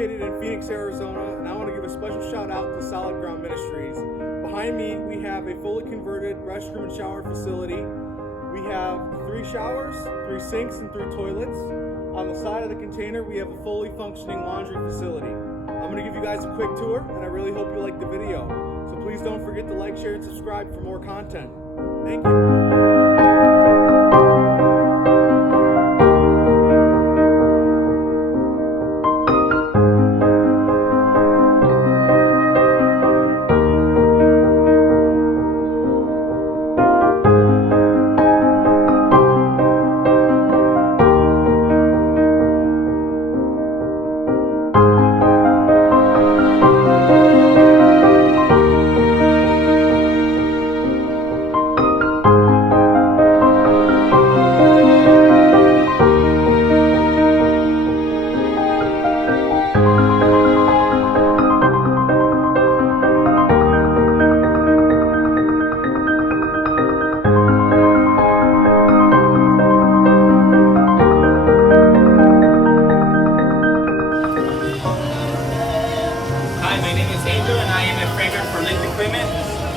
located in Phoenix, Arizona, and I want to give a special shout out to Solid Ground Ministries. Behind me, we have a fully converted restroom and shower facility. We have 3 showers, 3 sinks, and 3 toilets. On the side of the container, we have a fully functioning laundry facility. I'm going to give you guys a quick tour, and I really hope you like the video. So please don't forget to like, share, and subscribe for more content. Thank you.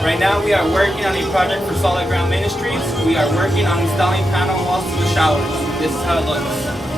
Right now we are working on a project for Solid Ground Ministries. We are working on installing panel walls to the showers. This is how it looks.